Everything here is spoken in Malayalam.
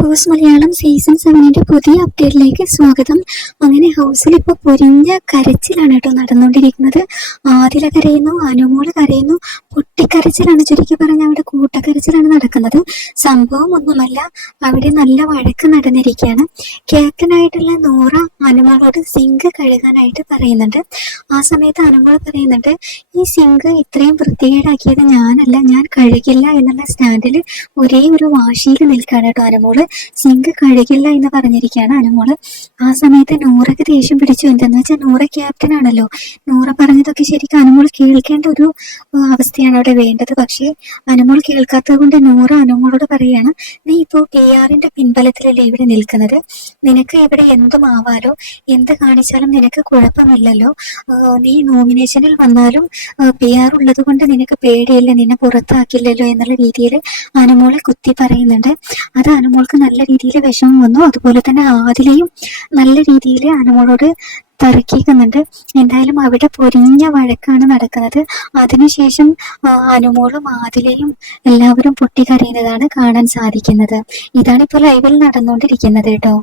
ബോസ് മലയാളം സീസൺ സെവനിന്റെ പുതിയ അപ്ഡേറ്റിലേക്ക് സ്വാഗതം. അങ്ങനെ ഹൗസിൽ ഇപ്പോൾ പൊരിഞ്ഞ കരച്ചിലാണ് കേട്ടോ നടന്നുകൊണ്ടിരിക്കുന്നത്. ആദില കരയുന്നു അനുമോൾ കരയുന്നു പൊട്ടിക്കരച്ചിലാണ് ചുരുക്കി പറഞ്ഞ അവിടെ കൂട്ടക്കരച്ചിലാണ് നടക്കുന്നത് സംഭവം ഒന്നുമല്ല അവിടെ നല്ല വഴക്ക് നടന്നിരിക്കുകയാണ്. ക്യാപ്റ്റനായിട്ടുള്ള നൂറ അനുമോളോട് സിങ്ക് കഴുകാനായിട്ട് പറയുന്നുണ്ട്. ആ സമയത്ത് അനുമോൾ പറയുന്നുണ്ട് ഈ സിങ്ക് ഇത്രയും വൃത്തികേടാക്കിയത് ഞാനല്ല. ഞാൻ കഴുകില്ല എന്നുള്ള സ്റ്റാൻഡിൽ ഒരേ ഒരു വാശിയിൽ നിൽക്കുകയാണ് കേട്ടോ അനുമോൾ സിങ്ക് കഴുകില്ല എന്ന് പറഞ്ഞിരിക്കുകയാണ് അനുമോൾ ആ സമയത്ത് നൂറക്ക് ദേഷ്യം പിടിച്ചു. എന്തെന്ന് വെച്ചാൽ നൂറ ക്യാപ്റ്റൻ ആണല്ലോ. നൂറ പറഞ്ഞതൊക്കെ ശരിക്കും അനുമോൾ കേൾക്കേണ്ട ഒരു അവസ്ഥയാണ് അവിടെ വേണ്ടത്. പക്ഷേ അനുമോൾ കേൾക്കാത്തത് കൊണ്ട് നൂറ അനുമോളോട് പറയാണ് നീ ഇപ്പോ പി ആറിന്റെ പിൻബലത്തിലല്ലേ ഇവിടെ നിൽക്കുന്നത്. നിനക്ക് ഇവിടെ എന്തും ആവാലോ? എന്ത് കാണിച്ചാലും നിനക്ക് കുഴപ്പമില്ലല്ലോ. നീ നോമിനേഷനിൽ വന്നാലും പി ആർ ഉള്ളത് കൊണ്ട് നിനക്ക് പേടിയല്ല. നിന്നെ പുറത്താക്കില്ലല്ലോ എന്നുള്ള രീതിയിൽ അനുമോളെ കുത്തി പറയുന്നുണ്ട്. അത് അനുമോൾക്ക് നല്ല രീതിയിൽ വിഷമം വന്നു. അതുപോലെ തന്നെ ആദിലയും നല്ല രീതിയിൽ അനുമോളോട് തർക്കിക്കുന്നുണ്ട് എന്തായാലും അവിടെ പൊരിഞ്ഞ വഴക്കാണ് നടക്കുന്നത്. അതിനുശേഷം അനുമോളും ആദിലയും എല്ലാവരും പൊട്ടിക്കരയുന്നതാണ് കാണാൻ സാധിക്കുന്നത്. ഇതാണ് ഇപ്പോൾ ലൈവിൽ നടന്നുകൊണ്ടിരിക്കുന്നത് കേട്ടോ.